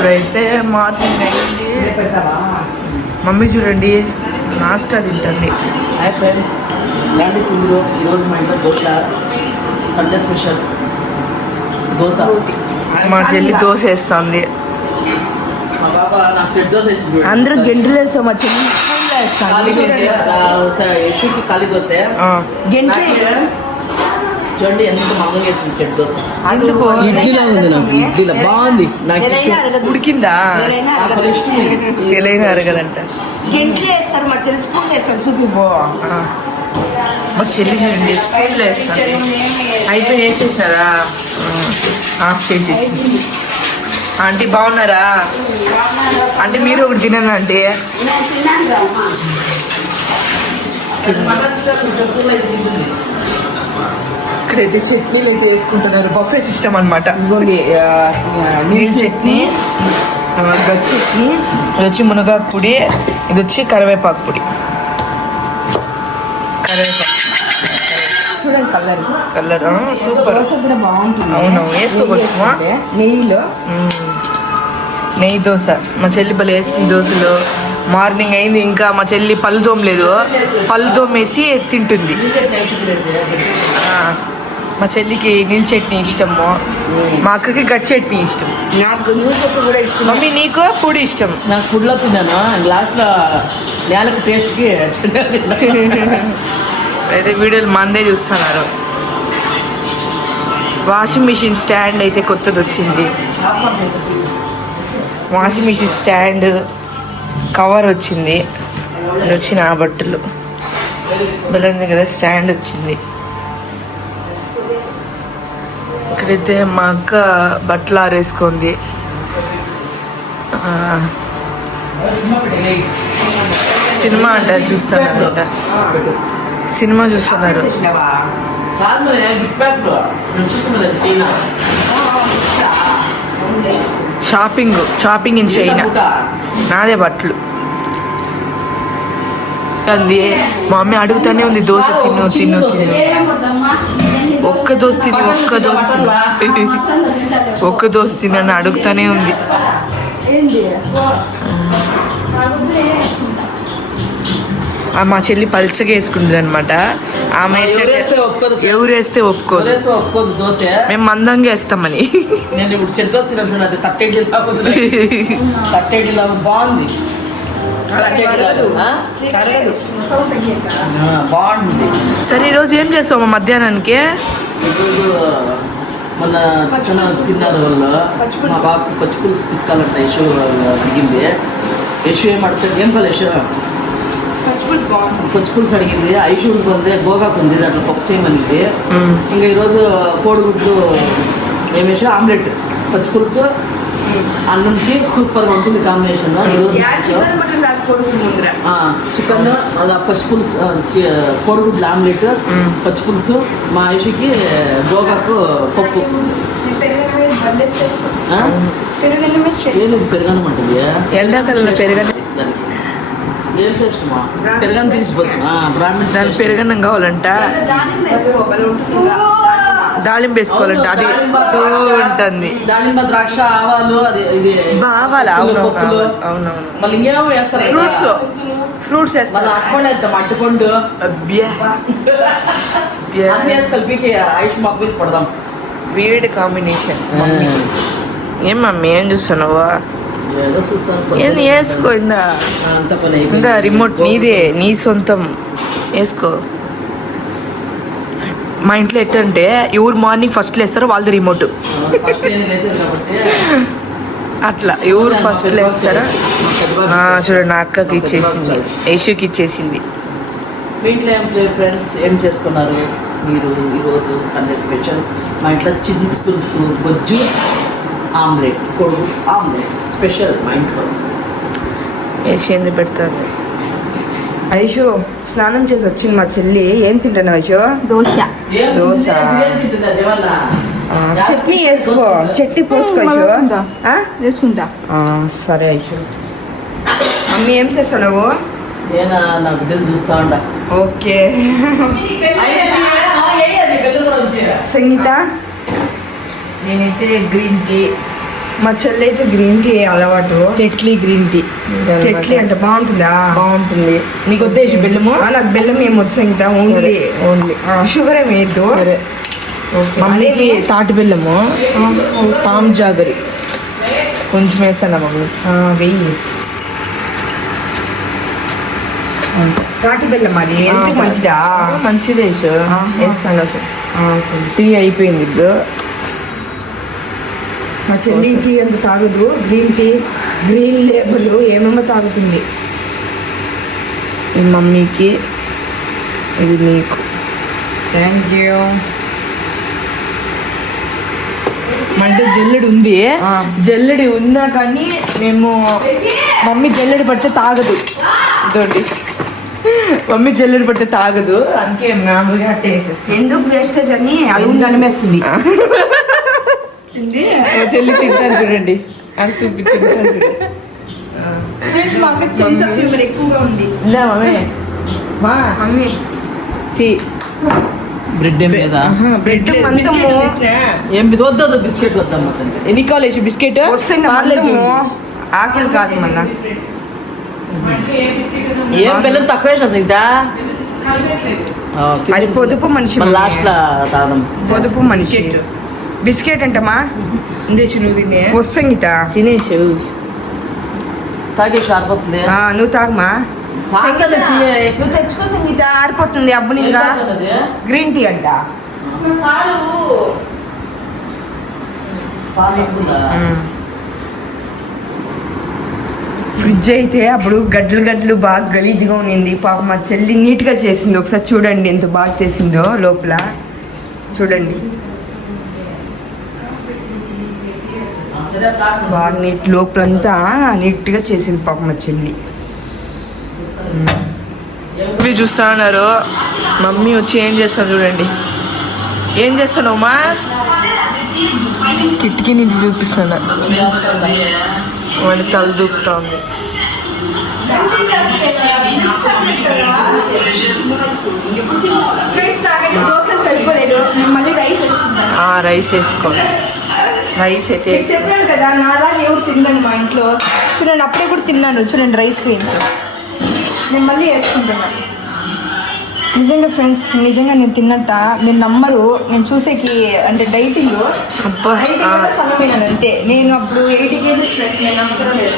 ఇప్పుడైతే మార్నింగ్ అయింది. మమ్మీ చూడండి నాస్టా తింటుంది. హాయ్ ఫ్రెండ్స్, ఇలాంటి తిండిలో ఈరోజు మా ఇంట్లో దోశ, సండే స్పెషల్ దోశ. మా చెల్లి దోశ వేస్తుంది. మా పాప నాకు సెట్ దోశ వేసింది. అందరూ గెంటులు వేస్తాం, మా చెల్లి స్పూన్లో వేస్తాం. యశుకి ఖాళీ దోశ, చూడండి ఎంత మామూలుగా వేసింది సెట్ దోశ. అందుకు ఇడ్లీలా ఉంది, నాకు ఇడ్లీలా బాగుంది. నాకు ఇష్టం. ఉడికిందా నాకు ఇష్టం. తెలియనారు కదంట. గెంట్లు వేస్తారు, మా చెల్లి స్పూన్ వేస్తాను చూపిపో. మా చెల్లి చూడండి స్పూన్లో వేస్తాను. అయిపోయి వేసేసినారా? ఆఫ్ చేసేసి. ఆంటీ బాగున్నారా? అంటే మీరు ఒకటి తినండి ఆంటీ. ఇక్కడైతే చట్నీలు అయితే వేసుకుంటున్నారు. బఫే సిస్టమ్ అనమాట. ఇదిగోండి నీళ్ళ చట్నీ, గచ్చి చట్నీ, ఇది వచ్చి మునగాకు పొడి, ఇది వచ్చి కరివేపాకు పొడి. కరివేపాకు చూడండి కలర్ కలర్ సూపర్. దోశ కూడా బాగుంటుంది. అవునవును, వేసుకోవచ్చుమా నెయ్యిలో నెయ్యి దోశ. మా చెల్లి పళ్ళు వేసింది దోశలు. మార్నింగ్ అయింది, ఇంకా మా చెల్లి పళ్ళు తోమలేదు. పళ్ళు తోమేసి తింటుంది. మా చెల్లికి నీళ్ళ చట్నీ ఇష్టము, మా అక్కకి గట్టి చట్నీ ఇష్టం. నాకు న్యూస్ కూడా ఇష్టం. మమ్మీ నీకు పొడి ఇష్టం. నాకు ఫుడ్లో తిన్నాను, లాస్ట్లో నేలకి టేస్ట్కి అయితే వీడియోలు మందే చూస్తున్నారు. వాషింగ్ మిషన్ స్టాండ్ అయితే కొత్తది వచ్చింది. వాషింగ్ మిషన్ స్టాండ్ కవర్ వచ్చింది. ఇది వచ్చి నా బట్టలు బెల్లంది కదా, స్టాండ్ వచ్చింది. ఇక్కడైతే మా అక్క బట్టలు ఆరేసుకుంది. సినిమా అంట చూస్తున్నారంట, సినిమా చూస్తున్నారు. Shopping in China. నాదే బట్టలు అంది. మా మమ్మీ అడుగుతానే ఉంది, దోశ తిను తిను తిను. ఒక్క దోశ తిని ఒక్క దోశ తినని అడుగుతానే ఉంది. మా చెల్లి పల్చగా వేసుకుంటుంది అనమాట. ఆమె ఎవరు వేస్తే ఒప్పుకోదు, దోశ. మేము మందంగా వేస్తామని. నేను ఇప్పుడు సెట్ దోశ తినట్టు తట్టేటి బాగుంది. బాగుంటుంది. సరే ఈరోజు ఏం చేస్తావు మధ్యాహ్నానికి? ఈరోజు మన చికెన్ తిన్నారు వాళ్ళు. మా బాబు పచ్చి పులుసు పిసుకాలంట. యశు అడిగింది. యశు ఏం అడుగుతుంది, ఏం కాదు యశు పచ్చి పులుసు అడిగింది. ఐషూకి ఉంది, గోగాకు ఉంది, దాంట్లో పప్పు చేయమనింది. ఇంకా ఈరోజు కోడిగుడ్లు ఏమేసి ఆమ్లెట్, పచ్చి పులుసు అన్నంకి సూపర్గా ఉంటుంది కాంబినేషన్. చికెన్ అలా పచ్చి పులుసు, కోడిగుడ్లు ఆమ్లెట్, పచ్చి పులుసు. మా ఐషుకి గోగాకు పప్పు. పెరగనం ఉంటుంది. ఎండాకాలంలో పెరగని ఏం చేస్తామా పెరగని తీసిపోతున్నా బ్రాహ్మణ. దాని పెరగన్నం కావాలంట, దాళింపు వేసుకోవాలంట. అది ఉంటుంది. దానిమ్మ, ద్రాక్ష, ఆవాలు, అది ఇది బావాలా? పప్పులు. అవునవును. మళ్ళీ ఇంకేమో వేస్తారు. ఫ్రూట్స్ వేస్తారు. అట్టుకోండి వేస్తాం, అట్టుకోండు అన్ని వేసి కలిపి ఐస్ మాకు పడదాం. వీడి కాంబినేషన్. ఏం మమ్మీ ఏం చూస్తున్నావా? ఏదో చూస్తాను. ఏంది వేసుకో. అంత పని ఇందా రిమోట్ నీదే, నీ సొంతం. వేసుకో. మా ఇంట్లో ఎట్టంటే ఎవరు మార్నింగ్ ఫస్ట్ లేస్తారో వాళ్ళది రిమోట్. అట్లా ఎవరు ఫస్ట్ లేస్తారో. చూడండి, నా అక్కకి ఇచ్చేసింది, యశుకి ఇచ్చేసింది. మీ ఇంట్లో ఏం ఫ్రెండ్స్ ఏం చేసుకున్నారు మీరు ఈరోజు సండే స్పెషల్? మా ఇంట్లో చింత పులుసు, బొజ్జు, ఆమ్లెట్, కొడుకు ఆమ్లెట్ స్పెషల్ మా ఇంట్లో. యశు పెడతారు. ఐషు స్నానం చేసి వచ్చింది మా చెల్లి. ఏం తింటాను ఐషు? దోశ. చట్నీ వేసుకో, చట్నీ పోసుకో వేసుకుంటా. సరే ఐషు. మమ్మీ ఏం చేస్తున్నావు? నేను నా బిడ్డలు చూస్తా ఉండ. ఓకే. సంగీత నేనైతే గ్రీన్ టీ మా చెల్లి అయితే గ్రీన్ టీ అలవాటు. టెట్లీ గ్రీన్ టీ టెట్లీ అంటే బాగుంటుందా? బాగుంటుంది. నీకు వద్దేసి బెల్లము? నాకు బెల్లం ఏం వచ్చా ఇంకా ఓన్లీ షుగర్ ఏమి వేయద్దు. సరే. మమ్మీకి తాటి బెల్లము, పామ్ జాగరి కొంచెం వేస్తాను మమ్మీ. వెయ్యి తాటి బెల్లం అది ఎంత మంచిదా? మంచిదే వేస్తాను అసలు. టీ అయిపోయింది ఇప్పుడు. మా చెల్లి టీ అంత తాగదు. గ్రీన్ టీ, గ్రీన్ లేబుల్ ఏమేమో తాగుతుంది. ఇది మమ్మీకి, ఇది నీకు. Thank you. మా ఇంట్లో జల్లెడు ఉంది. జల్లెడి ఉన్నా కానీ మేము మమ్మీ జల్లెడి పడితే తాగదు. ఇదోటి మమ్మీ జల్లెడి పడితే తాగదు, అందుకే మామూలుగా అట్టే వేసేస్తాం. ఎందుకు వేస్టేజ్ అని అది ఉంది అనిమేస్తుంది. చెల్లి తింటాను చూడండి, అని చూపి తింటాను చూడండి. సెన్స్ ఆఫ్ హ్యూమర్ ఎక్కువగా ఉంది. ఇందా మమ్మీ, మా మమ్మీ టీ బ్రెడ్ ఏం లేదా? బ్రెడ్ మంతము ఏం వద్దు బిస్కెట్లు వద్దాం. ఎన్ని కావాలి బిస్కెట్? వస్తుంది మంతము. ఆకలి కాదు మళ్ళా. ఏం బెల్లం తక్కువ వేసిన సీతా. అది పొదుపు మనిషి. లాస్ట్ లో తాగడం. పొదుపు మనిషి. బిస్కెట్ అంటమా ఇందేసి నువ్వు తినే వస్తుంది సంగీత. తినేసి తాగే షార్ప్ అవుతుంది. నువ్వు తాగమా. తాగదు టీ. నువ్వు తెచ్చుకో సంగీత, ఆరిపోతుంది. అబ్బుని ఇంకా గ్రీన్ టీ అంట. ఫ్రిడ్జ్ అయితే అప్పుడు గడ్డలు గడ్డలు బాగా గలీజ్గా ఉన్నింది. పాప మా చెల్లి నీట్గా చేసింది. ఒకసారి చూడండి ఎంత బాగా చేసిందో లోపల. చూడండి బాగా నీట్, లోపలంతా నీట్గా చేసింది పాప మా చెల్లి. ఇవి చూస్తా ఉన్నారు. మమ్మీ వచ్చి ఏం చేస్తాను చూడండి. ఏం చేస్తాను అమ్మా? కిటికీ నుంచి చూపిస్తాను. వాడి తల దూకుతా ఉంది. రైస్ వేసుకోండి. రైస్ అయితే చెప్పాను కదా, నాలాగా ఎవరు తిన్నాను మా ఇంట్లో. చూడండి అప్పుడే కూడా తిన్నాను. చూడండి రైస్ క్రీమ్స్ నేను మళ్ళీ వేసుకుంటున్నాను. నిజంగా ఫ్రెండ్స్, నిజంగా నేను తిన్నట్ట మీరు నమ్మరు. నేను చూసేకి అంటే డైటింగ్ అబ్బా సమయమైనాను అంతే. నేను అప్పుడు 80 kgs ఫ్రెండ్స్. నేను నమ్మకం లేదు.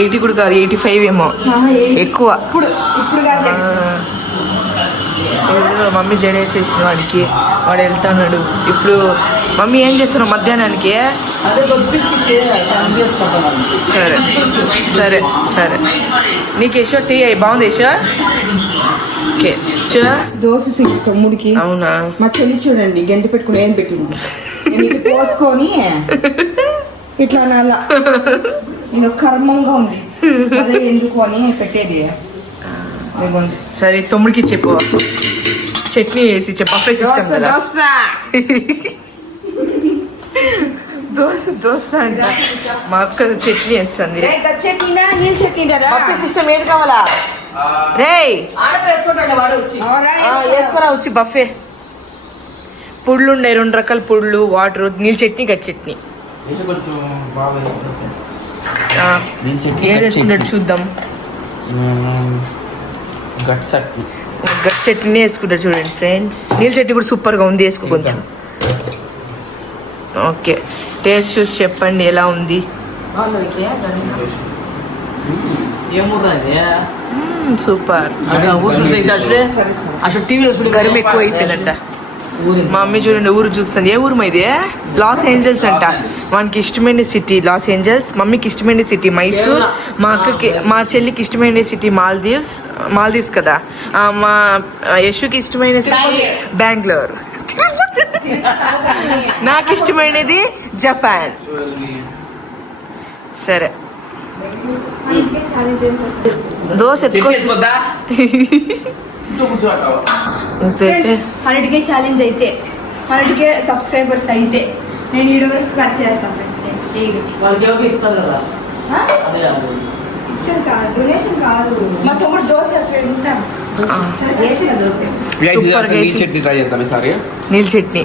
80 కూడా కాదు, 85 ఏమో ఎక్కువ. ఇప్పుడు కాదు. మమ్మీ జడేసేసిన వాడికి, వాడు వెళ్తాడు. ఇప్పుడు మమ్మీ ఏం చేస్తున్నావు మధ్యాహ్నానికి? సరే సరే సరే. నీకు యశో టీ అయ్యి బాగుంది యశో. ఓకే దోశ తమ్ముడికి. అవునా? మా చెల్లి చూడండి గంటి పెట్టుకుని ఏం పెట్టింది. నేను పోసుకొని ఇట్లా అలా ఇంకా కర్మంగా ఉంది. అదే ఎందుకు అని పెట్టేది. సరే తమ్ముడికి చెప్పు, చట్నీ వేసి చెప్పు. బఫే సిస్టమ్ కదా. దోశ దోశ అంట. మా అక్క చట్నీ వేస్తుంది. బఫే సిస్టమ్ ఏది కావాలా రే? వేసుకోరా వచ్చి బఫే. పుళ్ళు ఉన్నాయి, 2 రకాల పుళ్ళు, వాటర్, నీళ్ళ చట్నీ, గట్టి చట్నీ. ఏది వేసుకుంటాడు చూద్దాం. గట్టి చట్నీ వేసుకుంటాడు చూడండి ఫ్రెండ్స్. నీళ్ళ చట్నీ కూడా సూపర్గా ఉంది, వేసుకో కొంచెం. ఓకే టేస్ట్ చూసి చెప్పండి ఎలా ఉంది. సూపర్. గరం ఎక్కువ అయిపోయిందంట. మా మమ్మీ చూడండి ఊరు చూస్తుంది. ఏ ఊరు ఇది? లాస్ ఏంజల్స్ అంట. మనకి ఇష్టమైన సిటీ లాస్ ఏంజల్స్, మమ్మీకి ఇష్టమైన సిటీ మైసూర్, మా అక్కకి మా చెల్లికి ఇష్టమైన సిటీ మాల్దీవ్స్ కదా. మా యశుకి ఇష్టమైన సిటీ బెంగళూరు. నాకు ఇష్టమైనది జపాన్. సరే దోశ ఎత్తుకోదా? 100K ఛాలెంజ్ అయితే 100K సబ్స్క్రైబర్స్ అయితే నేను ఈడ వరకు కట్ చేస్తాను. ఇస్తారు కదా, ఇచ్చేది కాదు, డొనేషన్ కాదు. మా తమ్ముడు దోశ అసలు ఉంటాం. నీళ్ళ చట్నీ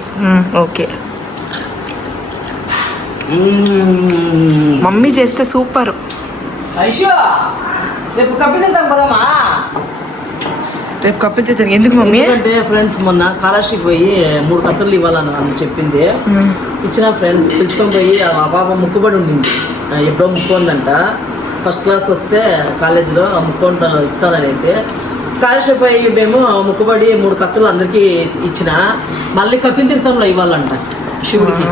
ఓకే. మమ్మీ చేస్తే సూపర్. ఐషో రేపు కప్పి తింటాం పదమ్మా. రేపు కప్పిల్ తెచ్చాను. ఎందుకు మమ్మీ? ఎందుకంటే ఫ్రెండ్స్ మొన్న కాళహస్తికి పోయి 3 కత్తులు ఇవ్వాలని అని చెప్పింది. ఇచ్చిన ఫ్రెండ్స్ పిలుచుకొని పోయి మా పాప ముక్కుబడి ఉండింది. ఎప్పుడో ముక్కుందంట. ఫస్ట్ క్లాస్ వస్తే కాలేజీలో ముక్కుంట ఇస్తాననేసి కాళహస్తి పోయి మేము ముక్కుబడి 3 కత్తులు అందరికీ ఇచ్చిన. మళ్ళీ కపిల్ తీర్థంలో ఇవ్వాలంట శివుడికి.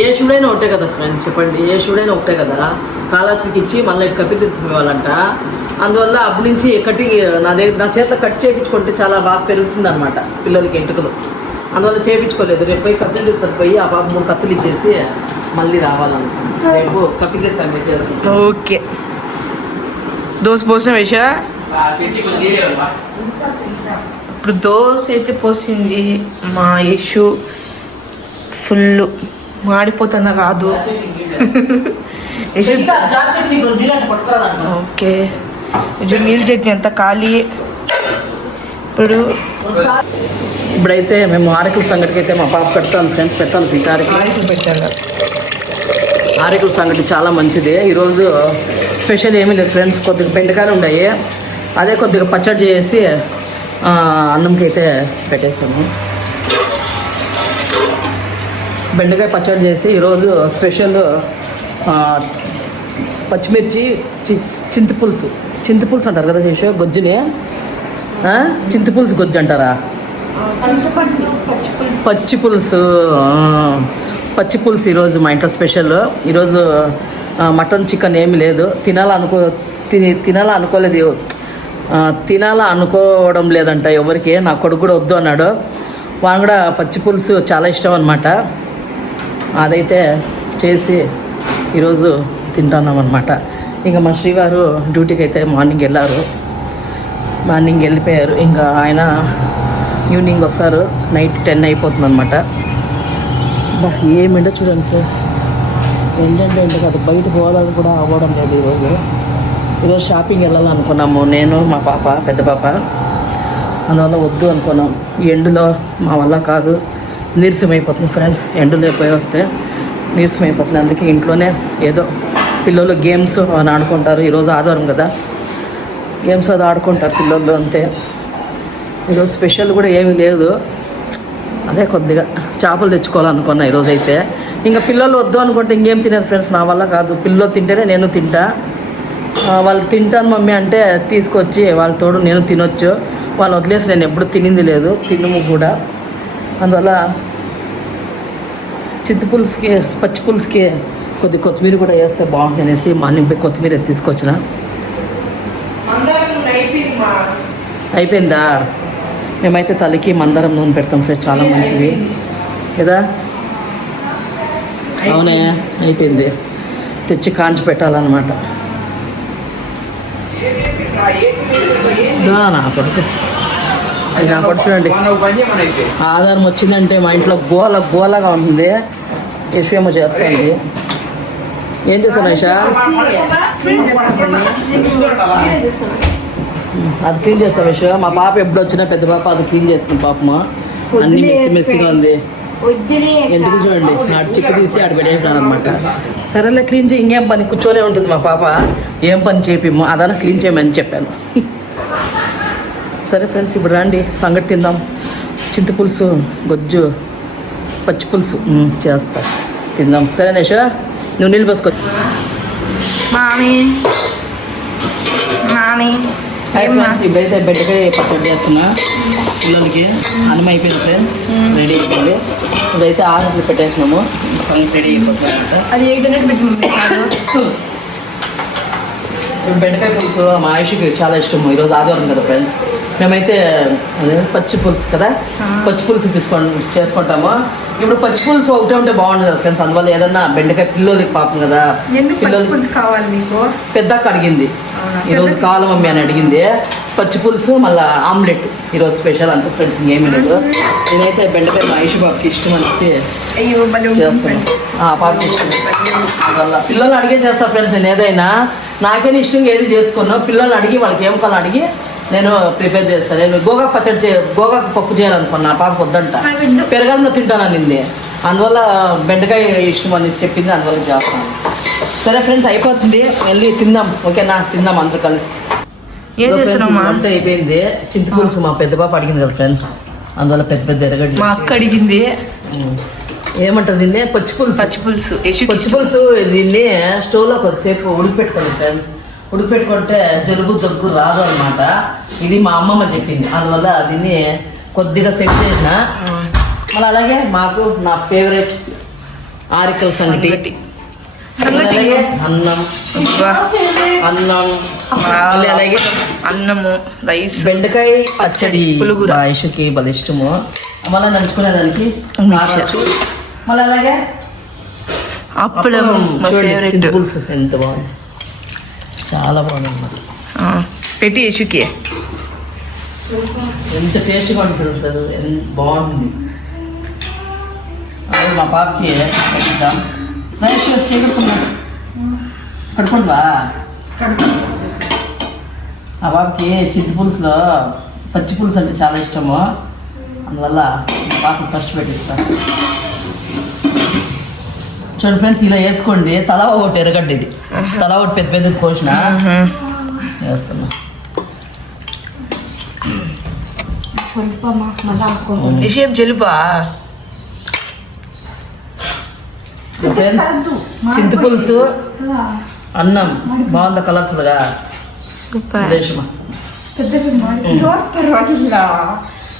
ఏ శివుడైనా ఒకటే కదా ఫ్రెండ్స్, చెప్పండి. ఏ శివుడైనా ఒకటే కదా. కాళహస్తికి ఇచ్చి మళ్ళీ కపిల్ తీర్థం ఇవ్వాలంట. అందువల్ల అప్పటి నుంచి నా చేతిలో కట్ చేయించుకుంటే చాలా బాగా పెరుగుతుంది అనమాట పిల్లలకి ఎంటుకలు. అందువల్ల చేయించుకోలేదు. రేపు పోయి కపిల్ తీర్థం పోయి ఆ బాబు 3 కత్తులు ఇచ్చేసి మళ్ళీ రావాలనుకుంటున్నాను. రేపు కపిల్ తీర్థం ఓకే. దోశ పోసిన వేషా. ఇప్పుడు దోశ అయితే పోసింది మా యశు. ఫుల్ మాడిపోతున్న రాదు. ఓకే. నీళ్ళ చట్నీ అంతా ఖాళీ. ఇప్పుడైతే మేము ఆరికల సంగటికి అయితే మా పాప పెడతాను ఫ్రెండ్స్. పెడతాను ఆరికలు పెట్టాను. ఆరికల సంగటి చాలా మంచిది. ఈరోజు స్పెషల్ ఏమీ లేదు ఫ్రెండ్స్. కొద్దిగా బెండకాయలు ఉన్నాయి. అదే కొద్దిగా పచ్చడి చేసి అన్నంకి అయితే పెట్టేస్తాము. బెండకాయ పచ్చడి చేసి ఈరోజు స్పెషల్ పచ్చిమిర్చి చింతపులుసు. చింతపులుసు అంటారు కదా చేసే గొజ్జుని. చింతపులుసు గొజ్జు అంటారా? పచ్చిపులుసు. పచ్చిపులుసు ఈరోజు మా ఇంట్లో స్పెషల్. ఈరోజు మటన్ చికెన్ ఏమి లేదు. తినాలా అనుకోవడం లేదంట ఎవరికి. నా కొడుకు కూడా వద్దు అన్నాడు. వాడు కూడా పచ్చిపులుసు చాలా ఇష్టం అనమాట. అదైతే చేసి ఈరోజు తింటున్నాం అనమాట. ఇంకా మా శ్రీవారు డ్యూటీకి అయితే మార్నింగ్ వెళ్ళిపోయారు. ఇంకా ఆయన ఈవినింగ్ వస్తారు. నైట్ 10 అయిపోతుంది అనమాట. ఏమింటో చూడండి ఫ్రెండ్స్. ఏంటంటే కాదు, బయట పోవాలని కూడా అవ్వడం లేదు. ఈరోజు షాపింగ్ వెళ్ళాలనుకున్నాము నేను, మా పాప, పెద్ద పాప. అందువల్ల వద్దు అనుకున్నాం. ఈ ఎండులో మా వల్ల కాదు. నీరసం అయిపోతుంది ఫ్రెండ్స్. ఎండులో పోయి వస్తే నీరసం అయిపోతుంది. అందుకే ఇంట్లోనే ఏదో పిల్లలు గేమ్స్ అని ఆడుకుంటారు. ఈరోజు ఆదివారం కదా, గేమ్స్ అది ఆడుకుంటారు పిల్లలు అంతే. ఈరోజు స్పెషల్ కూడా ఏమీ లేదు. అదే కొద్దిగా చేపలు తెచ్చుకోవాలనుకున్నా ఈరోజైతే. ఇంకా పిల్లలు వద్దు అనుకుంటే ఇంకేం తినేది ఫ్రెండ్స్. నా వల్ల కాదు. పిల్లలు తింటేనే నేను తింటా. వాళ్ళు తింటాను మమ్మీ అంటే తీసుకొచ్చి వాళ్ళ తోడు నేను తినొచ్చు. వాళ్ళు వదిలేసి నేను ఎప్పుడు తినింది లేదు, తినము కూడా. అందువల్ల చింతపులుసుకి పచ్చిపులుసుకి కొద్దిగా కొత్తిమీర కూడా వేస్తే బాగుంటుంది అనేసి మార్నింగ్ కొత్తిమీర తీసుకొచ్చిన. అయిపోయిందా? మేమైతే తలకి మందారం నూనె పెడతాం ఫ్రెండ్స్. చాలా మంచిది కదా. అవునే, అయిపోయింది. తెచ్చి కాంచి పెట్టాలన్నమాట. నా కొడుకు అది నా కొడుకు చూడండి. ఆధారం వచ్చిందంటే మా ఇంట్లో గోలగా ఉంటుంది. యశ్వేమో చేస్తుంది. ఏం చేస్తాను ఐషా? అది క్లీన్ చేస్తాం యశ. మా పాప ఎప్పుడు వచ్చినా పెద్ద పాప అది క్లీన్ చేస్తుంది. పాపమా అన్ని మెస్సిగా ఉంది. ఎందుకు చూడండి, ఆడు చిక్కు తీసి ఆడు పెట్టేసినాను అనమాట. సరేలే క్లీన్ చేయి, ఇంకేం పని, కూర్చొనే ఉంటుంది మా పాప. ఏం పని చేపిమో అదన్నా క్లీన్ చేయమని చెప్పాను. సరే ఫ్రెండ్స్, ఇప్పుడు రండి సంగటి తిందాం. చింతపులుసు గొజ్జు పచ్చిపులుసు చేస్తా, తిందాం. సరే నేష, నువ్వు నీళ్ళు పోసుకో. ఇప్పుడైతే బెండకాయ పచ్చడి చేస్తున్నా పిల్లలకి. అన్నం అయిపోయింది ఫ్రెండ్స్, రెడీ అయిపోయింది. ఇప్పుడైతే ఆరు పెట్టేసినాము, సంగతి రెడీ అయిపోతుందంట. అది బెండకాయ పులుసు మా ఆయుషకి చాలా ఇష్టము. ఈరోజు ఆదివారం కదా ఫ్రెండ్స్, మేమైతే పచ్చి పులుసు కదా, పచ్చి పులుసు చేసుకుంటాము. ఇప్పుడు పచ్చి పులుసు ఒకటే ఉంటే బాగుంటుంది కదా ఫ్రెండ్స్. అందువల్ల ఏదన్నా బెండకాయ పిల్లలకి పాపం కదా, పెద్దక్క అడిగింది ఈరోజు కావాలి మమ్మీ అని అడిగింది. పచ్చి పులుసు మళ్ళీ ఆమ్లెట్ ఈరోజు స్పెషల్ అంతే ఫ్రెండ్స్, ఇంకేమీ లేదు. నేనైతే బెండకాయ మా ఆయుష్ బాబుకి ఇష్టం అనేసి చేస్తాను. పాపకి ఇష్టం, అందువల్ల పిల్లల్ని అడిగే చేస్తా ఫ్రెండ్స్. నేను ఏదైనా నాకేనా ఇష్టంగా ఏది చేసుకున్నా పిల్లల్ని అడిగి వాళ్ళకి ఏం కావాలని అడిగి నేను ప్రిపేర్ చేస్తాను. నేను గోగాకు పచ్చడి గోగాకు పప్పు చేయాలనుకున్నా, పాప వద్దంట. పెరగన్న తింటాను నింది. అందువల్ల బెండకాయ ఇష్టం అని చెప్పింది, అందువల్ల చేస్తాను. సరే ఫ్రెండ్స్, అయిపోతుంది, వెళ్ళి తిందాం. ఓకేనా? తిందాం అందరూ కలిసి. ఏం చేస్తున్నామా? వంట అయిపోయింది. చింతపులుసు మా పెద్ద పాప అడిగింది కదా ఫ్రెండ్స్, అందువల్ల పెద్ద పెద్ద ఎరగడ్డ. మా అక్క అడిగింది ఏమంటుంది దీన్ని? పచ్చిపులుసు. పచ్చిపులుసు దీన్ని స్టవ్లో కొద్దిసేపు ఉడికిపెట్టుకోండి ఫ్రెండ్స్. ఉడికిపెట్టుకుంటే జలుబు దగ్గు రాదు అనమాట. ఇది మా అమ్మమ్మ చెప్పింది, అందువల్ల దీన్ని కొద్దిగా సెట్ చేసిన. మళ్ళీ అలాగే మాకు నా ఫేవరెట్ ఆరికల సంగటి, అలాగే అన్నం, అలాగే అన్నము, రైస్, బెండకాయ పచ్చడి పులుగుర, ఆయుషకి భలే ఇష్టము. మళ్ళీ నంచుకునేదానికి మళ్ళీ అలాగే అప్పడం. పులుసు ఎంత బాగుంది, చాలా బాగుంది అన్నమాట. పెట్టి యశుకి ఎంత టేస్ట్గా ఉంటుంది, ఎంత బాగుంది. అదే మా పాపకి పెట్టిద్దాం. కడుకుందా ఆ బాబుకి చింతపులుసులో పచ్చి పులుసు అంటే చాలా ఇష్టము, అందువల్ల మా పాపకి ఫస్ట్ పెట్టిస్తాను. చూడండి ఫ్రెండ్స్, ఇలా వేసుకోండి. తలా ఒకటి ఎరగడ్డ, ఇది తలా ఒకటి పెద్ద పెద్దది కోసిన వేస్తున్నా. విషయం జలుబా? చింతపులుసు, అన్నం బాగుందా కలర్ఫుల్గా? సూపర్.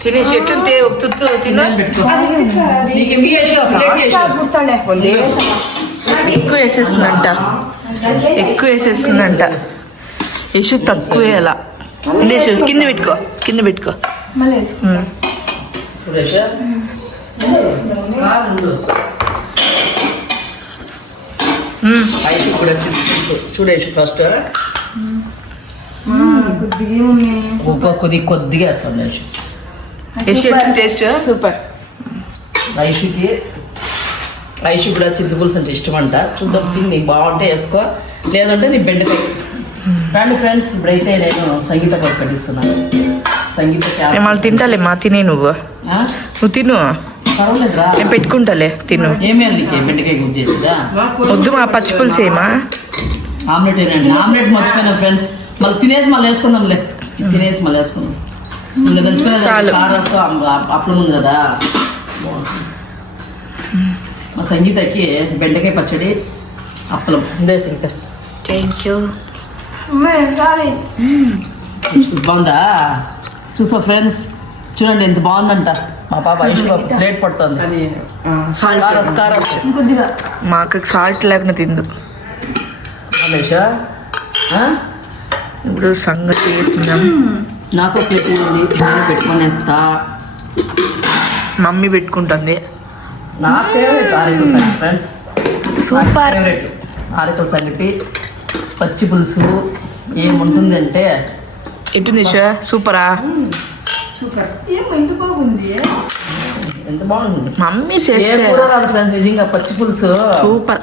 తినేసి ఎట్టుంటే ఒక తుత్తు తిన ఎక్కువ వేసేస్తుందంట, ఎక్కువ వేసేస్తుందంట. యశు తక్కువ వేయాల. యశు కింద పెట్టుకో, కింద పెట్టుకో. సురేష్ కూడా చూడేసి ఫస్ట్ ఉప్పు కొద్దిగా వేస్తాను. Taste super. ఐషు కూడా చింతపులుసు అంటే ఇష్టం అంట. చూద్దాం, నీకు బాగుంటే వేసుకో, లేదంటే నీ బెండకాయ. రండి ఫ్రెండ్స్, ఇప్పుడైతే నేను సంగీత పప్పు కట్టిస్తున్నాను. సంగీత మళ్ళీ తింటాలే మా, తినే నువ్వు తిను, పర్వాలేదురా, నేను పెట్టుకుంటాలే, తిను. ఏమేమి నీకు బెండకాయ గుర్తు చేసిదా? వద్దు మా పచ్చి పులుసు ఏమా? ఆమ్లెట్ ఏనండి, ఆమ్లెట్ మర్చిపోయినా ఫ్రెండ్స్. మళ్ళీ తినేసి మళ్ళీ వేసుకుందాంలే, తినేసి మళ్ళీ వేసుకుందాం. ఇంకా దంచుకునేది కారస్తూ అప్పుడు ఉంది కదా. మా సంగీతకి బెండకాయ పచ్చడి, అప్పలం. ఇదే సంగీత. Thank you. బాగుందా? చూసా ఫ్రెండ్స్, చూడండి ఎంత బాగుందంట. మా పాప ఐష్ ప్లేట్ పడుతుంది. మా అక్కకి సాల్ట్ లేకుండా తిందు. ఇప్పుడు సంగతి చేస్తున్నాం. నాకు ప్లేట్ ఇవ్వండి, నేను పెట్టుకునేస్తా. మమ్మీ పెట్టుకుంటుంది. నా ఫేవరెట్ ఆరికల సంగటి ఫ్రెండ్స్, సూపర్. ఫేవరెట్ ఆరికల సంగటి, పచ్చి పులుసు. ఏముంటుంది అంటే ఎట్టుంది సూపరా? ఎంత బాగుంది మమ్మీ ఫ్రెండ్స్. నిజంగా పచ్చి పులుసు సూపర్.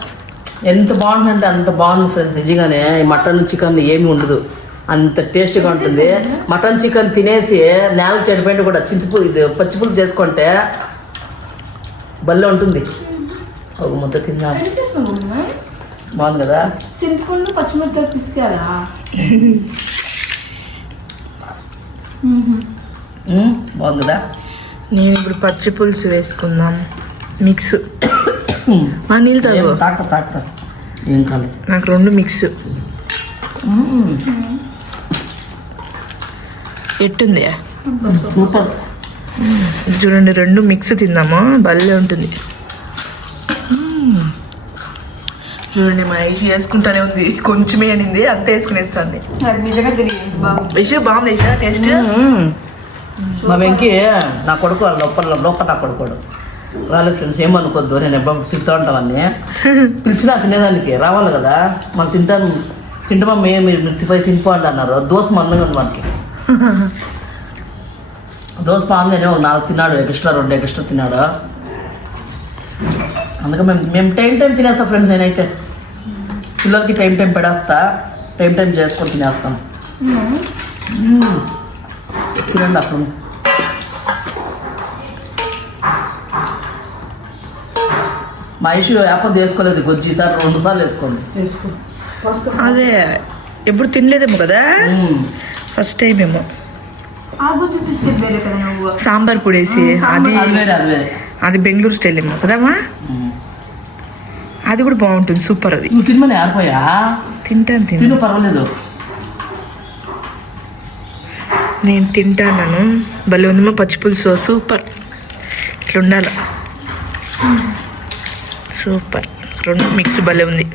ఎంత బాగుంటుందంటే అంత బాగుంది ఫ్రెండ్స్. నిజంగానే మటన్ చికెన్ ఏమి ఉండదు, అంత టేస్ట్గా ఉంటుంది. మటన్ చికెన్ తినేసి నేల చెడిపోయింది కూడా ఇది పచ్చి పులుసు చేసుకుంటే భలే ఉంటుంది. ఒక ముద్ద తిన్నా, బాగుంది కదా? చింతపండు పచ్చిమిరపకాయలు పిసికారా? బాగుంది కదా? నేను ఇప్పుడు పచ్చి పులుసు వేసుకుందాం. మిక్స్ మా నీళ్ళు తాగు. తాక ఏం కాలేదు నాకు రెండు మిక్స్. ఎట్టుంది? సూపర్. చూడండి, రెండు మిక్స్ తిందాము, భలే ఉంటుంది. చూడండి, మా ఐషు వేసుకుంటానే ఉంది. కొంచెమే అనింది, అంతే వేసుకునేస్తుంది. విషయం బాగుంది టేస్ట్. మా వెంకీ నా కొడుకు లోపల నా కొడుకోడు రాలేదు ఫ్రెండ్స్. ఏమనుకోద్దు, నేను ఎప్పుడు తింటూ ఉంటామని పిలిచినా తినేదానికి రావాలి కదా. మళ్ళీ తింటామా మీరు మిర్చిపోయి తినిపోండి అన్నారు. దోశ మందంగా ఉంది మనకి. దోశ బాగుందని ఒక 4 తిన్నాడు, ఎక్స్ట్రా 2 ఎక్స్ట్రా తిన్నాడు. అందుకే మేము టైం తినేస్తాం ఫ్రెండ్స్. నేనైతే పిల్లలకి టైం పెడేస్తా, టైం చేసుకొని తినేస్తాం. తినండి అప్పుడు. మా ఇష్యూ యాపర్ వేసుకోలేదు గొజ్జు ఈసారి 2 సార్లు వేసుకోండి. అదే ఎప్పుడు తినలేదేమో కదా, ఫస్ట్ టైం ఏమో. ఆ గుజ్జు బిస్కెట్ వేరే కదా నువ్వు సాంబార్ పొడి వేసి అది అది వేరే అది వేరే. అది బెంగళూరు స్టైల్ ఏమో కదమ్మా, అది కూడా బాగుంటుంది, సూపర్. అది నువ్వు తినమని ఆరిపోయా తింటాను తిను పర్వాలేదు. నేను తింటాను. భలే ఉందమ్మా పచ్చి పులుసు, సూపర్. ఇట్లా ఉండాలి, సూపర్. రెండు మిక్స్ భలే ఉంది.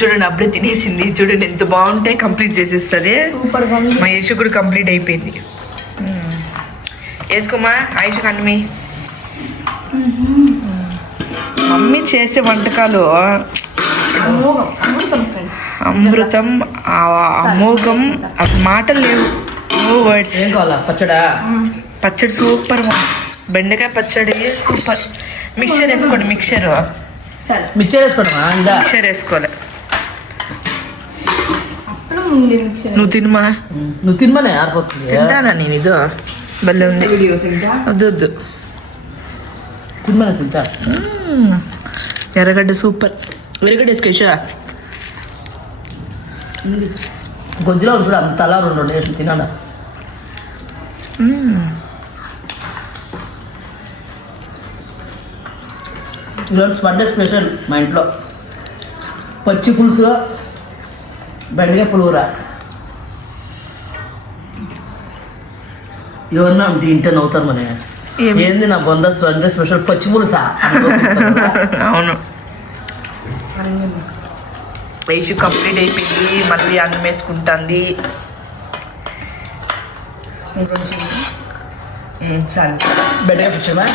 చూడండి అప్పుడే తినేసింది. చూడండి ఎంత బాగుంటాయి, కంప్లీట్ చేసేస్తుంది. సూపర్ గా ఉంది. మా యశు కూడా కంప్లీట్ అయిపోయింది. వేసుకోమా ఆయుష్ కన్మి. మమ్మీ చేసే వంటకాలు అమృతం, అమోఘం, అసలు మాటలు లేవు, నో వర్డ్స్. ఏం కావాలా పచ్చడా? పచ్చడి సూపర్, బెండకాయ పచ్చడి సూపర్. మిక్చర్ వేసుకోండి, మిక్చర్ సరే మిక్చర్ వేసుకోవడమా? ఇంకా మిక్చర్ వేసుకోవాలి. అప్పుడు ముందే మిక్సర్ నువ్వు తినమా. నువ్వు తినమనే ఆరిపోతుంది. తింటానా నేను, ఇదో భలే ఉంది. వీడియోస్ ఇంకా వద్దు వద్దు, తినమనే తింటా. ఎర్రగడ్డ సూపర్. ఎర్రగడ్డ వేసుకోవచ్చా? గొజ్జులో చూడు అంత అలా 2 వేసి తినాలా. ఈరోజు సండే స్పెషల్ మా ఇంట్లో పచ్చి పులుసు, బెండకాయ పులిహోర. ఎవరన్నా తింటే నవ్వుతారు మన. ఏంది నా బొంద సండే స్పెషల్ పచ్చి పులుసా? అవును. వేసి కంప్లీట్ అయిపోయింది, మళ్ళీ అన్నం వేసుకుంటుంది. చాలు. బెండకాయ పచ్చమా?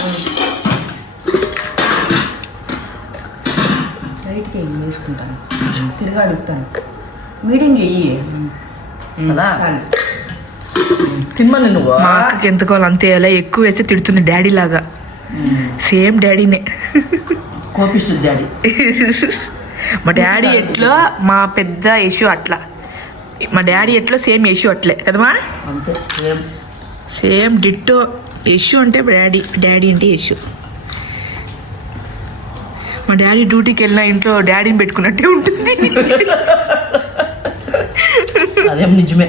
లైట్గా ఏం వేసుకుంటాను, తిరిగి అడుగుతాను. మీటింగ్ వెయ్యి అలా తినమని నువ్వు. మా అక్కకి ఎంత కావాలి అంతే వేయాలి, ఎక్కువ వేస్తే తిడుతుంది డాడీ లాగా. సేమ్ డాడీనే. కోపిస్తుంది డాడీ. మా డాడీ ఎట్లో మా పెద్ద యశు అట్లా, మా డాడీ ఎట్లో సేమ్ యశు అట్లే కదమ్మా. అంతే సేమ్ డిట్టో. యశు అంటే డాడీ, డాడీ అంటే యశు. మా డాడీ డ్యూటీకి వెళ్ళిన ఇంట్లో డాడీని పెట్టుకున్నట్టే ఉంటుంది. అదేం నిజమే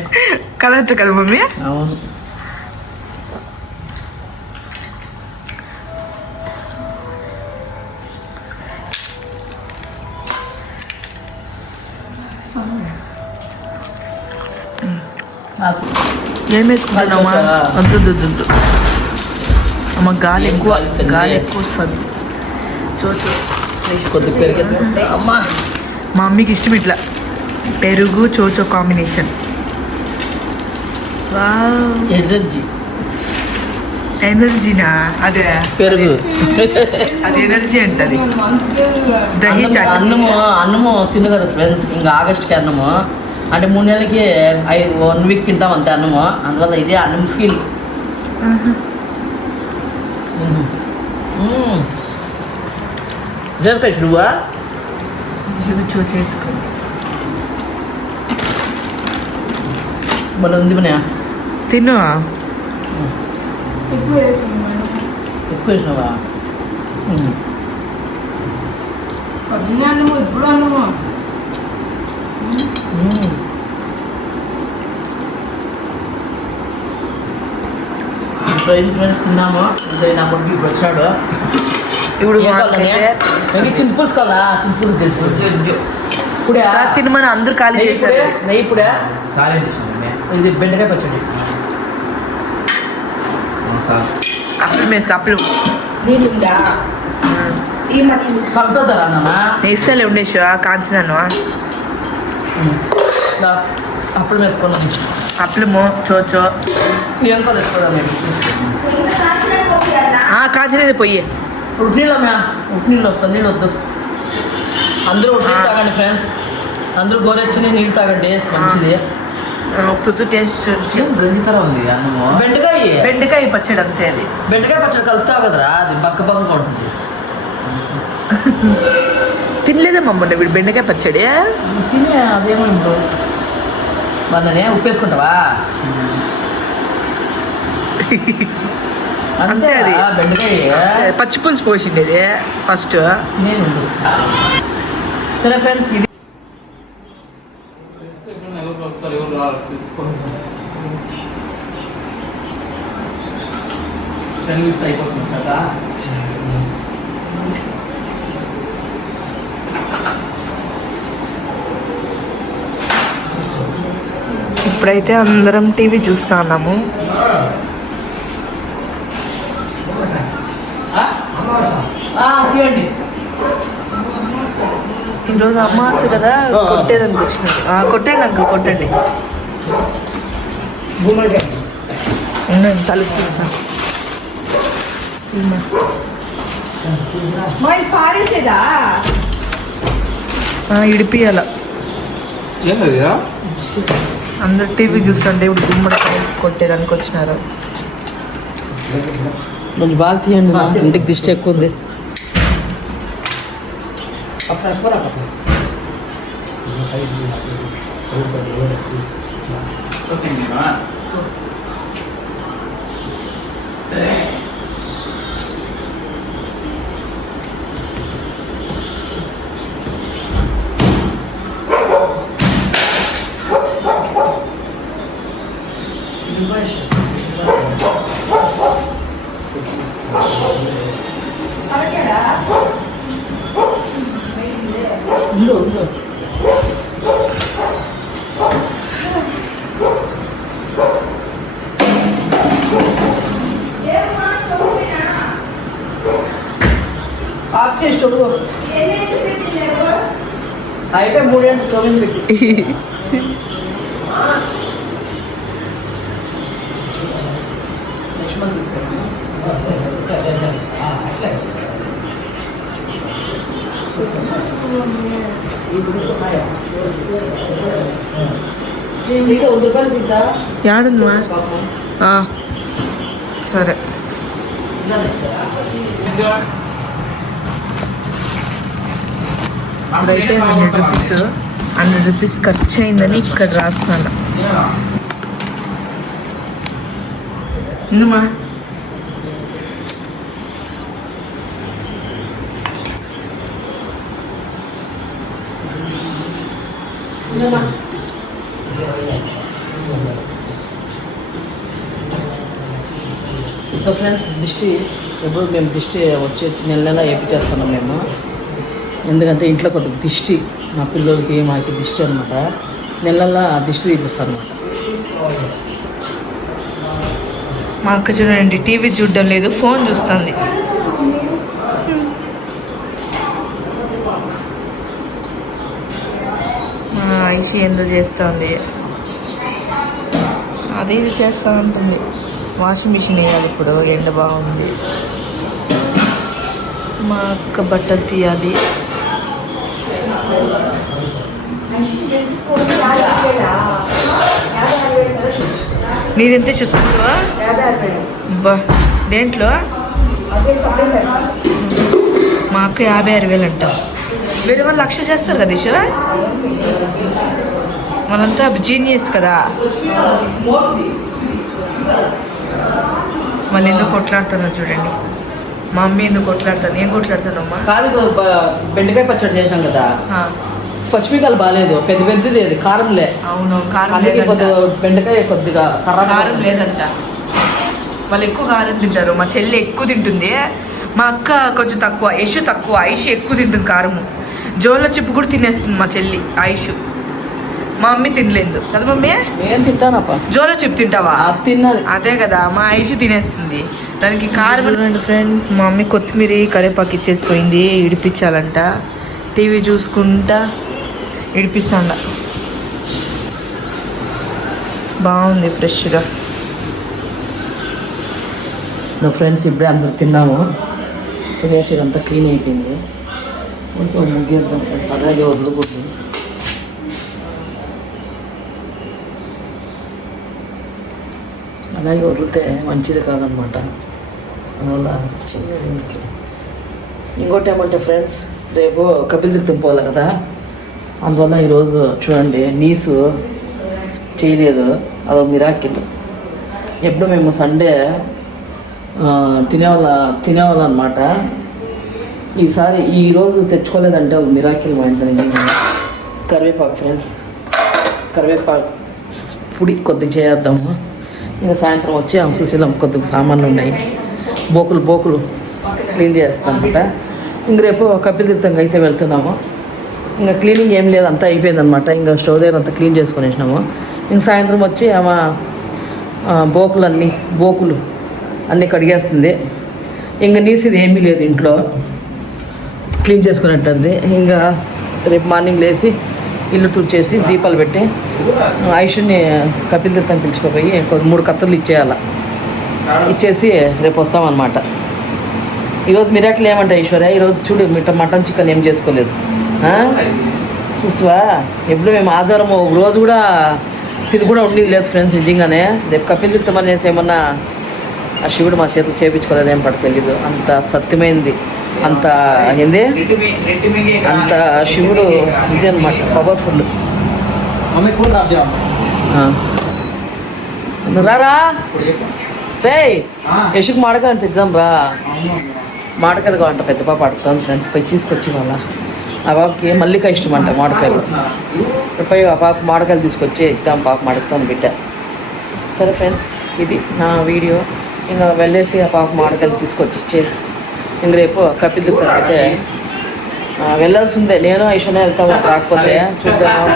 కరెక్ట్ కదా మమ్మీ? అవును. ఏం వేసుకుంటున్నామా? వద్దు వద్దు వద్దు, అమ్మ గాలి ఎక్కువ, గాలి ఎక్కువ వస్తుంది. చూచు కొద్ది పెరుగు అమ్మా. మా మమ్మీకి ఇష్టం ఇట్లా పెరుగు చోచో కాంబినేషన్. ఎనర్జీ ఎనర్జీనా? అదే పెరుగు, అది ఎనర్జీ అంటది. దహి చట్నీ. అన్నము తిను కదా ఫ్రెండ్స్. ఇంకా ఆగస్ట్కి అన్నము అంటే 3 నెలలకి 1 వీక్ తింటాం అంతే అన్నము. అందువల్ల ఇదే అన్నం ఫీల్. చేసుకో నువ్వా చో చేసుకోండి. మళ్ళీ ఉంది మన తిను. ఎక్కువ వేసుకున్నాను. ఎక్కువ వేసినావా? పొద్దున్నే అన్నము, ఇప్పుడు అన్నము. ఫ్రెండ్స్ తిన్నాము. అంటే నా కొడుకు ఇప్పుడు వచ్చాడు. ఇప్పుడు చింతపులుసు కావాలా? చింతపులుసు తెలుసు ఇప్పుడే తినమని అందరు ఖాళీ చేశారు. నెయ్యి ఇప్పుడే. ఇది బెండకాయ పచ్చడి. అప్పులు వేసుకో, అప్పులు నీళ్ళుందా? ఈ మధ్య సంతోదరా అన్నమా? ఇస్తాలే ఉండేసా కాంచినాను. అప్పుడు మెత్తుకున్నాం. అప్పులము చోచో ఏం కాదు తెచ్చుకోదాం. కాంచినది పొయ్యి. ఉట్నీళ్ళ ఉట్నీళ్ళు వస్తాను. నీళ్ళు వద్దు. అందరూ ఉట్నీళ్ళు తాగండి ఫ్రెండ్స్. అందరూ గోరెచ్చని నీళ్ళు తాగండి, మంచిది. తుత్తు టేస్ట్ గంజితరం ఉంది అన్నము. బెండకాయ పచ్చడి అంతే. అది బెండకాయ పచ్చడి కలుపుతావు కదరా, అది బక్క బక్కగా ఉంటుంది. తినలేదా మమ్మ వీడు బెండకాయ పచ్చడి? తినే అదేమో ఇప్పుడు వాళ్ళనే ఉప్పేసుకుంటావా? అంతే అది. బెండకాయ పచ్చి పులుసు పోసిండేది ఫస్ట్. నేను సరే ఫ్రెండ్స్, ఇది అయిపోతుంది కదా. ఇప్పుడైతే అందరం టీవీ చూస్తా ఉన్నాము. తీయండి. ఈరోజు అమావాస్య కదా, కొట్టేదానికి వచ్చినాడు. కొట్టండి అంకుల్, కొట్టండి. ఉండండి, తలుపు తీస్తాను. పారేసేదా ఇడిపియాల. అందరు టీవీ చూస్తుంటే ఇప్పుడు గుమ్మడికాయ కొట్టేదానికి వచ్చినారు. కొంచెం బాగా తీయండి, ఇంటికి దిష్టి ఎక్కువ ఉంది. ఆఫ్ చేసి అయితే 3 గంటలు స్టవ్ పెట్టి యాడుందా? సరే. ఇప్పుడైతే 100 రూపీస్ ఖర్చు అయిందని ఇక్కడ రాస్తాను. ఇందుమా సో ఫ్రెండ్స్, దిష్టి ఎప్పుడు మేము దిష్టి వచ్చే నెల వేయించేస్తున్నాం మేము. ఎందుకంటే ఇంట్లో కొద్దిగా దిష్టి మా పిల్లలకి మాకు దిష్టి అనమాట. నెలల్లో దిష్టి తీపిస్తాను అనమాట. మా అక్క చూడండి, టీవీ చూడడం లేదు, ఫోన్ చూస్తుంది. ఐసి ఏందో చేస్తుంది, అది ఇది చేస్తూ ఉంటుంది. వాషింగ్ మిషన్ వేయాలి, ఇప్పుడు ఎండ బాగుంది. మా అక్క బట్టలు తీయాలి. నీదెంతే చూసుకుంటావా? బా, దేంట్లో? మా అక్క 56,000 అంట. వేరే వాళ్ళు 1,00,000 చేస్తారు కదా దిశ. వాళ్ళంతా జీనియస్ కదా. వాళ్ళు ఎందుకు కొట్లాడుతున్నారు చూడండి. మా అమ్మ ఎందుకు కొట్లాడుతాను, ఏం కొట్లాడుతాను అమ్మా? కాదు, బెండకాయ పచ్చడి చేసాం కదా, పచ్చిమిరకాయలు బాగాలేదు, పెద్ద పెద్దది, అది కారంలే. అవును, కారం బెండకాయ కొద్దిగా కారం లేదంట. వాళ్ళు ఎక్కువ కారం తింటారు. మా చెల్లి ఎక్కువ తింటుంది, మా అక్క కొంచెం తక్కువ. ఐషు తక్కువ, ఐషు ఎక్కువ తింటుంది కారము. జోలో చిప్పు కూడా తినేస్తుంది మా చెల్లి ఐషు. మా మమ్మీ తినలేదు కదా మమ్మీ? నేను తింటానప్ప. జోలో చిప్పు తింటావా? తిన్నాను. అదే కదా, మా ఐషు తినేస్తుంది. దానికి కారం. ఫ్రెండ్స్, మా మమ్మీ కొత్తిమీర కరివేపాకు ఇచ్చేసిపోయింది, ఇడిపించాలంట. టీవీ చూసుకుంటా ఇడిపిస్తాండ. బాగుంది ఫ్రెష్గా. ఫ్రెండ్స్, ఇప్పుడే అందరూ తిన్నాము. తినేసి ఇదంతా క్లీన్ అయిపోయింది. ఇంకో ముగ్గేద్దాం ఫ్రెండ్స్, అలాగే వదలకూడదు. అలాగే వదిలితే మంచిది కాదనమాట. అందువల్ల ఇంకోటి ఏమంటే ఫ్రెండ్స్, రేపు కపిల్ తీర్థం పోవాలి కదా. అందువల్ల ఈరోజు చూడండి, నీసు చేయలేదు, అదొక మిరాకిల్. ఎప్పుడు మేము సండే తినేవాళ్ళం అనమాట. ఈరోజు తెచ్చుకోలేదంటే ఒక మిరాకిల్ మా ఇంట్లో నిజంగా. కరివేపాకు ఫ్రెండ్స్, కరివేపాకు పొడి కొద్దిగా చేద్దాము. ఇంకా సాయంత్రం వచ్చి సుశీలం కొద్దిగా సామాన్లు ఉన్నాయి, బోకులు క్లీన్ చేస్తాను అనమాట. ఇంక రేపు కపిల్ తీర్థంగా అయితే వెళ్తున్నాము. ఇంకా క్లీనింగ్ ఏం లేదు, అంతా అయిపోయిందనమాట. ఇంకా స్టవ్ దగ్గర అంతా క్లీన్ చేసుకునేసినాము. ఇంక సాయంత్రం వచ్చి ఆమె బోకులు అన్నీ కడిగేస్తుంది. ఇంకా నీసిది ఏమీ లేదు ఇంట్లో, క్లీన్ చేసుకున్నట్టుంది. ఇంకా రేపు మార్నింగ్ లేచి ఇల్లు తుడిచేసి దీపాలు పెట్టి ఐషుని కపిల్ తీర్థం పిలుచుకుపోయి 3 కత్తులు ఇచ్చేసి రేపు వస్తామన్నమాట. ఈరోజు మిరాకిల్ ఏమంట ఐశ్వర్య, ఈరోజు చూడు మటన్ చికెన్ ఏం చేసుకోలేదు. చూస్తావా, ఎప్పుడు మేము ఆధారం ఒక రోజు కూడా తిని కూడా ఉండేది లేదు ఫ్రెండ్స్. నిజంగానే రేపు కపిల్ తీర్థం అనేసి ఏమన్నా ఆ శివుడు మా చేతులు చేయించుకోలేదు, ఏం పట్టు తెలీదు. అంత సత్యమైంది, అంత ఏంది, అంత శివుడు ఇది అనమాట, పవర్ఫుల్. రారా రే, యశుకు మాడకాయలు తెద్దాం రా. మాడకాయలు కావంట, పెద్ద పాప అడుగుతాను ఫ్రెండ్స్, పోయి తీసుకొచ్చి వాళ్ళ ఆ పాపకి మల్లిక ఇష్టం అంట మాడకాయలు. పోయి ఆ పాప మాడకాయలు తీసుకొచ్చి ఇద్దాం, పాప మాడుతాను బిడ్డ. సరే ఫ్రెండ్స్, ఇది నా వీడియో. ఇంకా వెళ్ళేసి ఆ పాప మాడకాయలు తీసుకొచ్చి ఇచ్చే ఇంక రేపు కపిల్ తీర్థం అయితే వెళ్ళాల్సిందే. నేను ఐశ్వర్య వెళ్తాము, రాకపోతే చూద్దాము,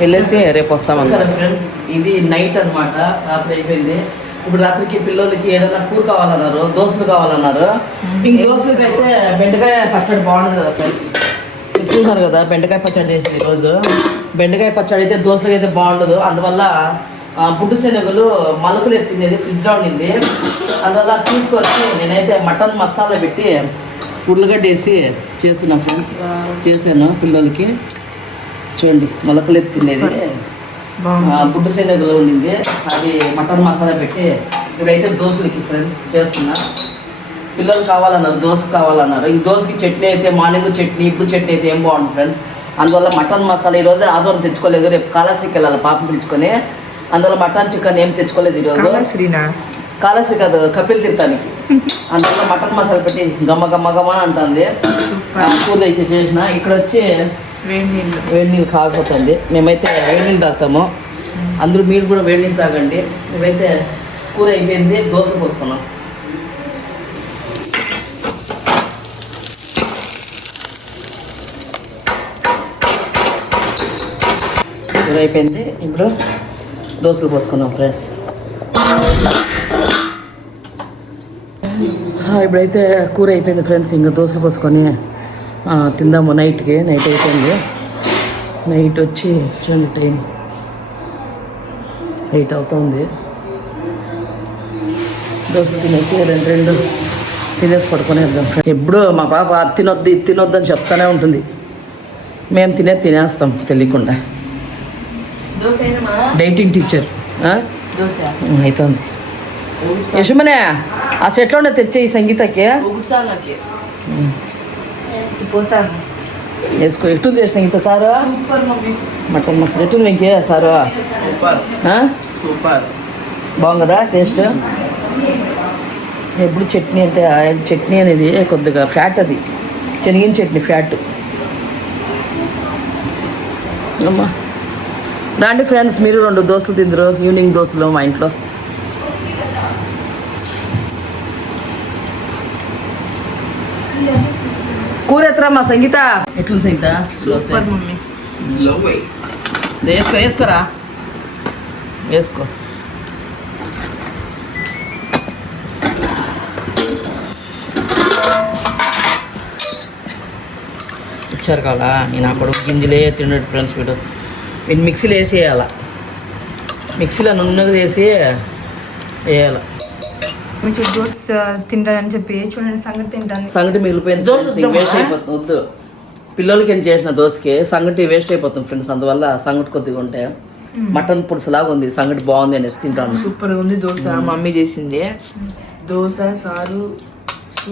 వెళ్ళేసి రేపు వస్తామన్నమాట. ఫ్రెండ్స్, ఇది నైట్ అనమాట, రాత్రి అయిపోయింది. ఇప్పుడు రాత్రికి పిల్లలకి ఏదైనా కూర కావాలన్నారు, దోశలు కావాలన్నారు. ఇంక దోశలకి అయితే బెండకాయ పచ్చడి బాగుంటుంది కదా ఫ్రెండ్స్, చూస్తున్నారు కదా. బెండకాయ పచ్చడి చేసింది ఈరోజు. బెండకాయ పచ్చడి అయితే దోశలకి అయితే బాగుండదు, అందువల్ల బుడ్డు శనగలు మలకలు ఎత్తింది, ఫ్రిడ్జ్లో ఉండింది. అందువల్ల తీసుకొచ్చి నేనైతే మటన్ మసాలా పెట్టి ఉర్లగడ్డ వేసి చేస్తున్నాను ఫ్రెండ్స్. చేశాను పిల్లలకి, చూడండి మొలకలు ఎత్తిండేది బుడ్డు శనగలు ఉండింది, అది మటన్ మసాలా పెట్టి ఇప్పుడైతే దోశలకి ఫ్రెండ్స్ చేస్తున్నా. పిల్లలు కావాలన్నారు, దోశ కావాలన్నారు. ఈ దోశకి చట్నీ అయితే మార్నింగ్ చట్నీ, ఇప్పుడు చట్నీ అయితే ఏం బాగుంటుంది ఫ్రెండ్స్. అందువల్ల మటన్ మసాలా ఈరోజు ఆదివారం తెచ్చుకోలేదు, రేపు కాళహస్తికి వెళ్ళాలి పాపం పిలుచుకొని. అందువల్ల మటన్ చికెన్ ఏం తెచ్చుకోలేదు ఈరోజు. కాళహస్తి కాదు, కపిల్ తీర్థానికి. అందువల్ల మటన్ మసాలా పెట్టి గమ్మ అంటుంది. కూర అయితే చేసిన. ఇక్కడ వచ్చి వేడి నీళ్ళు కాకపోతుంది, మేమైతే వేడి నీళ్ళు తాగుతాము. అందరూ మీరు కూడా వేడి నీళ్ళు తాగండి. మేమైతే కూర అయిపోయింది, దోశ పోసుకున్నాం. కూర అయిపోయింది, ఇప్పుడు దోశలు పోసుకున్నాం ఫ్రెండ్స్. ఇప్పుడైతే కూర అయిపోయింది ఫ్రెండ్స్, ఇంకా దోశ పోసుకొని తిందాము. నైట్ అయిపోయింది. నైట్ వచ్చి చూడండి టైం 8 అవుతుంది. దోశలు తినేసి రెండు తినేసి పడుకొని వెళ్దాం. ఎప్పుడు మా పాప తినొద్దు ఇది తినొద్దు అని చెప్తానే ఉంటుంది, మేము తినేస్తాం తెలియకుండా. డైటింగ్ టీచర్ అవుతుంది. యశమనే ఆ సెట్లోనే తెచ్చే ఈ సంగీతకి వేసుకో. ఎట్టుంది చేసి సంగీత సారు మటన్ మసాలా ఎట్టుంది వెంకే సారు? బాగుందా టేస్ట్? ఎప్పుడు చట్నీ అంటే చట్నీ అనేది కొద్దిగా ఫ్యాట్, అది శనగిన చట్నీ ఫ్యాట్. అమ్మా రండి ఫ్రెండ్స్, మీరు 2 దోశలు తిందరు, ఈవినింగ్ దోశలు మా ఇంట్లో. కూర ఎత్తరా మా సంగీత? ఎట్లుంది సంగీత? వేసుకోరా వేసుకో. ఇచ్చారు కావాలా? నేను అక్కడ గింజలే తిన్నట్టు ఫ్రెండ్స్. వీడు మిక్సీలో వేసి వేయాల, మిక్సీలో నున్నగా వేసి వేయాల. కొంచెం దోశ తింటారని చెప్పి చూడండి సంగటి తింటాను. సంగటి మిగిలిపోయింది, దోశ వేస్ట్ అయిపోతుంది. వద్దు, పిల్లలకి ఏం చేసిన దోశకి సంగటి వేస్ట్ అయిపోతుంది ఫ్రెండ్స్. అందువల్ల సంగటి కొద్దిగా ఉంటే మటన్ పులుసులాగా ఉంది, సంగటి బాగుంది అనేసి తింటాను. సూపర్ ఉంది దోశ, మమ్మీ చేసింది దోశ సారు.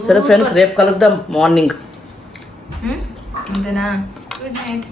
సరే ఫ్రెండ్స్, రేపు కలుద్దాం మార్నింగ్. అంతేనా? Good night.